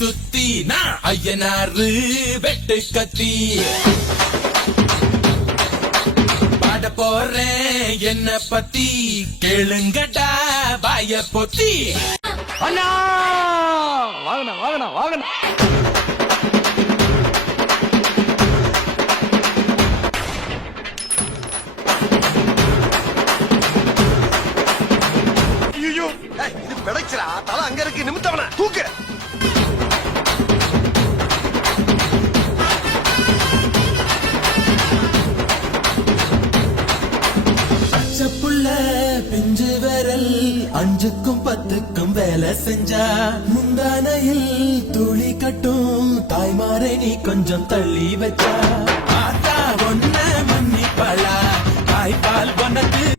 சுத்தி நான் ஐயனாரு வெட்டு கத்தி பாட போறேன் என்ன பத்தி கேளுங்கடா வாய பொத்தி. அண்ணா வாங்கண்ணா வாங்கண்ணா வாங்கண்ணா. ஐயோ இது பிடைச்சரா தலை அங்க இருக்கு நிமித்தவன தூக்கு. பச்சப்புள்ள பிஞ்சு விரல் 5க்கும் 10க்கும் வேலை செஞ்சா முந்தானையில் துளி கட்டும் தாய்மாரை நீ கொஞ்சம் தள்ளி வச்சா